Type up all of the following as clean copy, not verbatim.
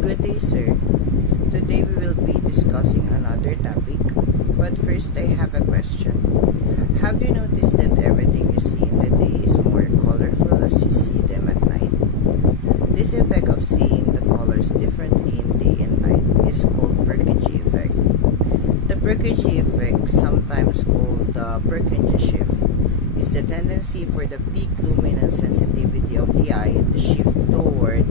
Good day, sir. Today we will be discussing another topic, but first I have a question. Have you noticed that everything you see in the day is more colorful as you see them at night? This effect of seeing the colors differently in day and night is called Purkinje effect. The Purkinje effect, sometimes called the Purkinje shift, is the tendency for the peak luminance sensitivity of the eye to shift toward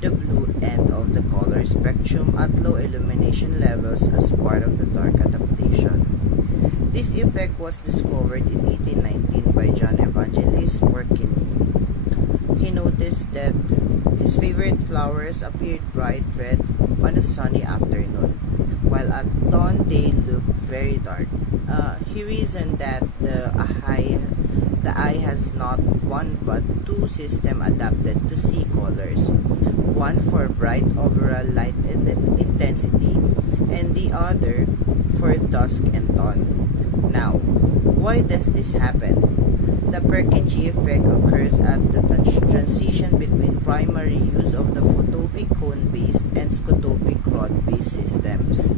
the blue end of the color spectrum at low illumination levels as part of the dark adaptation. This effect was discovered in 1819 by John Evangelist Purkinje. He noticed that his favorite flowers appeared bright red on a sunny afternoon, while at dawn they looked very dark. He reasoned that the eye has not one but two systems adapted to see colors, one for bright overall light intensity and the other for dusk and dawn. Now, why does this happen? The Purkinje effect occurs at the transition between primary use of the photopic cone-based and scotopic rod-based systems.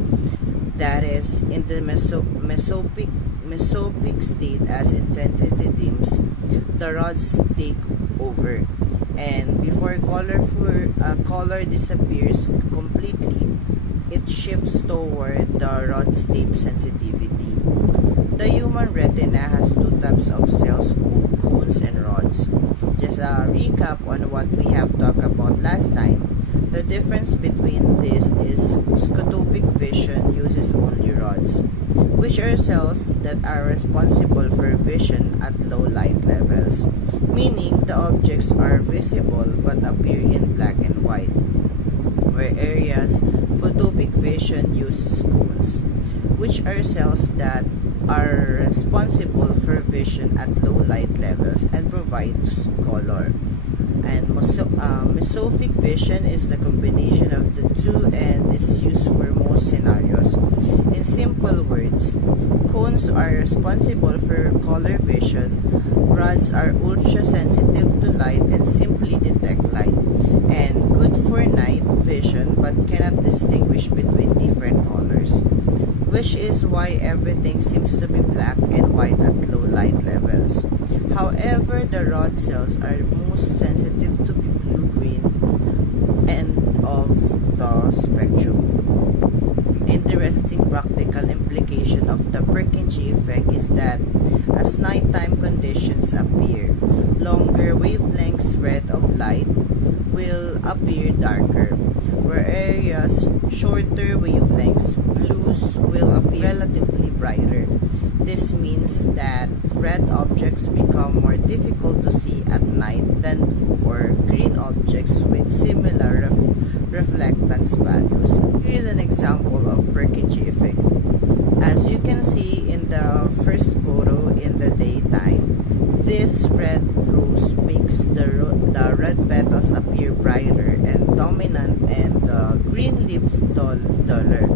That is, in the mesopic state, as intensity dims, the rods take over, and before color disappears completely, it shifts toward the rod state sensitivity. The human retina has two types of cells called cones and rods. Just a recap on what we have talked about last time. The difference between this is scotopic vision uses only rods, which are cells that are responsible for vision at low light levels, meaning the objects are visible but appear in black and white, whereas photopic vision uses cones, which are cells that are responsible for vision at low light levels and provide color. And mesophic vision is the combination of the two and is used for most scenarios. In simple words, cones are responsible for color vision, rods are ultra sensitive to light and simply detect light, and good for night vision but cannot distinguish between different colors, which is why everything seems to be black and white at low light levels. However, the rod cells are most sensitive to the blue-green end of the spectrum. Interesting practical implication of the Purkinje effect is that as nighttime conditions appear, longer wavelengths red of light will appear darker, whereas shorter wavelengths blues will appear relatively brighter. This means that red objects become more difficult to see at night than green objects with similar reflectance values. Here is an example of Purkinje effect. As you can see in the first photo in the daytime, this red rose makes the red petals appear brighter and dominant and the green leaves duller.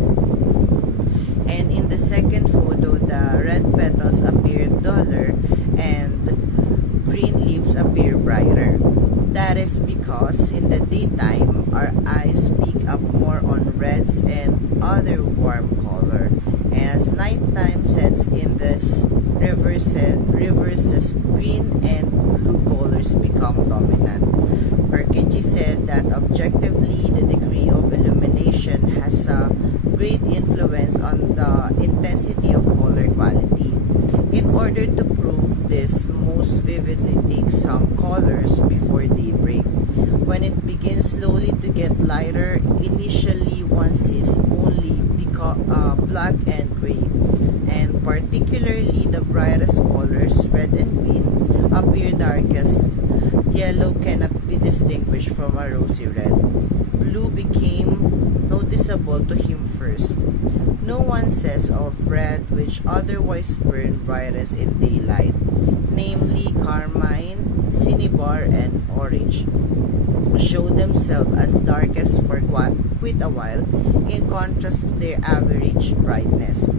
And in the second photo, the red petals appear duller and green leaves appear brighter. That is because in the daytime, our eyes pick up more on reds and other warm color, and as nighttime sets in, this reverses green and blue colors become dominant. Purkinje said that objectively, the degree of illumination has a great influence on the intensity of color quality. In order to prove this, most vividly take some colors before daybreak. When it begins slowly to get lighter, initially one sees only black and gray, and particularly the brightest colors, red and green, appear darkest. Yellow cannot be distinguished from a rosy red. Blue became noticeable to him first. No one says of red, which otherwise burn brightest in daylight, namely carmine, cinnabar, and orange, show themselves as darkest for quite a while, in contrast to their average brightness.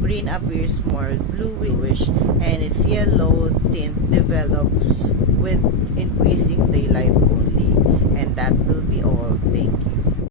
Green appears more bluish, and its yellow tint develops with increasing daylight only. And that will be all. Thank you.